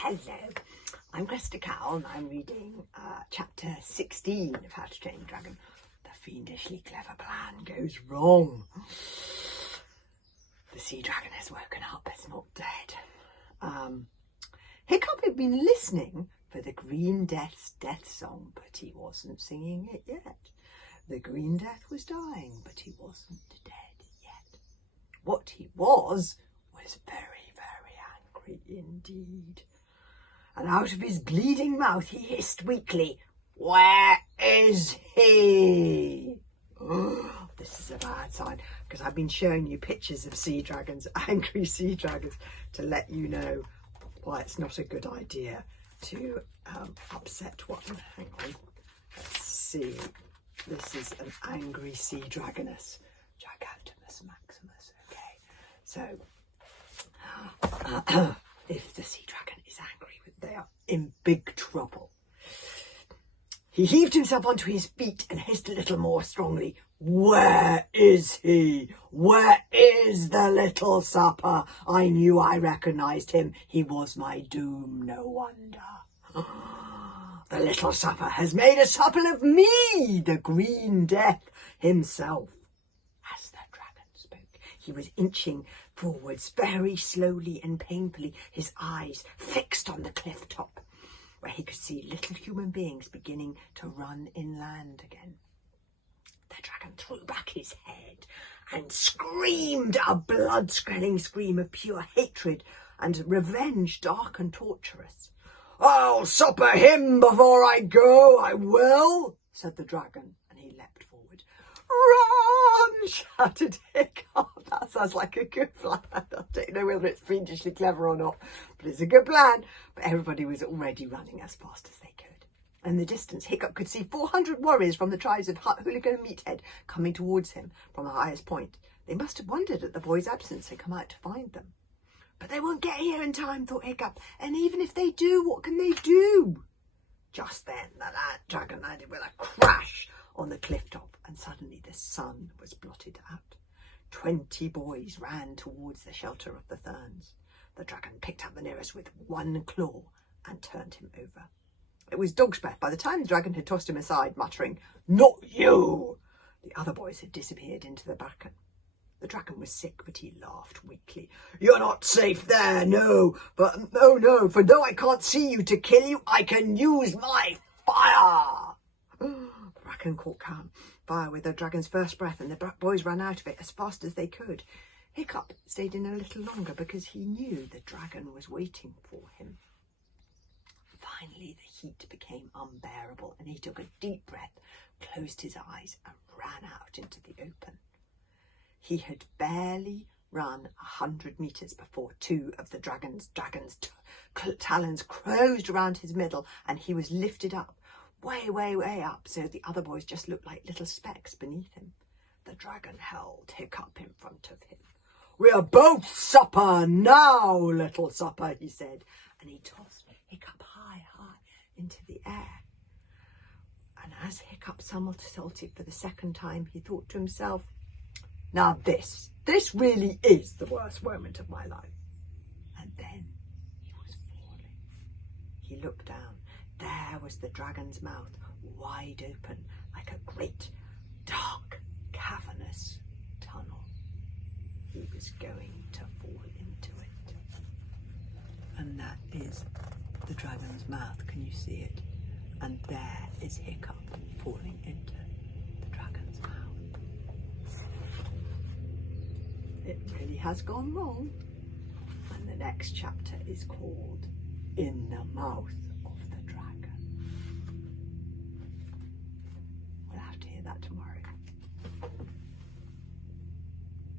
Hello, I'm Cressida and I'm reading chapter 16 of How to Train a Dragon. The fiendishly clever plan goes wrong. The sea dragon has woken up, it's not dead. Hiccup had been listening for the Green Death's death song, but he wasn't singing it yet. The Green Death was dying, but he wasn't dead yet. What he was very, very angry indeed. And out of his bleeding mouth he hissed weakly, "Where is he?" This is a bad sign, because I've been showing you pictures of sea dragons, angry sea dragons, to let you know why it's not a good idea to upset one. Hang on, let's see. This is an angry sea dragoness, Gigantimus Maximus. Okay, so if the sea dragon is angry, they are in big trouble. He heaved himself onto his feet and hissed a little more strongly. "Where is he? Where is the little supper? I knew I recognised him. He was my doom, no wonder. The little supper has made a supper of me, the Green Death himself." As the dragon spoke, he was inching forwards very slowly and painfully, his eyes fixed on the cliff top, where he could see little human beings beginning to run inland again. The dragon threw back his head and screamed a blood-squelling scream of pure hatred and revenge, dark and torturous. "I'll supper him before I go, I will," said the dragon, and he leapt forward. "Run!" shouted Hiccup. That sounds like a good plan. I don't know whether it's fiendishly clever or not, but it's a good plan. But everybody was already running as fast as they could. In the distance, Hiccup could see 400 warriors from the tribes of Hooligan and Meathead coming towards him from the highest point. They must have wondered at the boy's absence and come out to find them. "But they won't get here in time," thought Hiccup, "and even if they do, what can they do?" Just then the dragon landed with a crash on the cliff top, and suddenly the sun was blotted out. 20 boys ran towards the shelter of the ferns. The dragon picked up the nearest with one claw and turned him over. It was dog's breath by the time the dragon had tossed him aside, muttering, "Not you!" The other boys had disappeared into the bracken. The dragon was sick, but he laughed weakly. "You're not safe there, no, for though I can't see you to kill you, I can use my fire." The bracken caught fire with the dragon's first breath, and the boys ran out of it as fast as they could. Hiccup stayed in a little longer because he knew the dragon was waiting for him. Finally, the heat became unbearable, and he took a deep breath, closed his eyes, and ran out into the open. He had barely run 100 metres before two of the dragon's talons closed around his middle, and he was lifted up, way, way, way up, so the other boys just looked like little specks beneath him. The dragon held Hiccup in front of him. "We're both supper now, little supper," he said, and he tossed Hiccup high, high into the air. And as Hiccup somersaulted for the second time, he thought to himself, "Now this really is the worst moment of my life." And then he was falling. He looked down. There was the dragon's mouth, wide open, like a great, dark, cavernous tunnel. He was going to fall into it. And that is the dragon's mouth. Can you see it? And there is Hiccup falling into the dragon's mouth. It really has gone wrong. And the next chapter is called In the Mouth of the Dragon. We'll have to hear that tomorrow.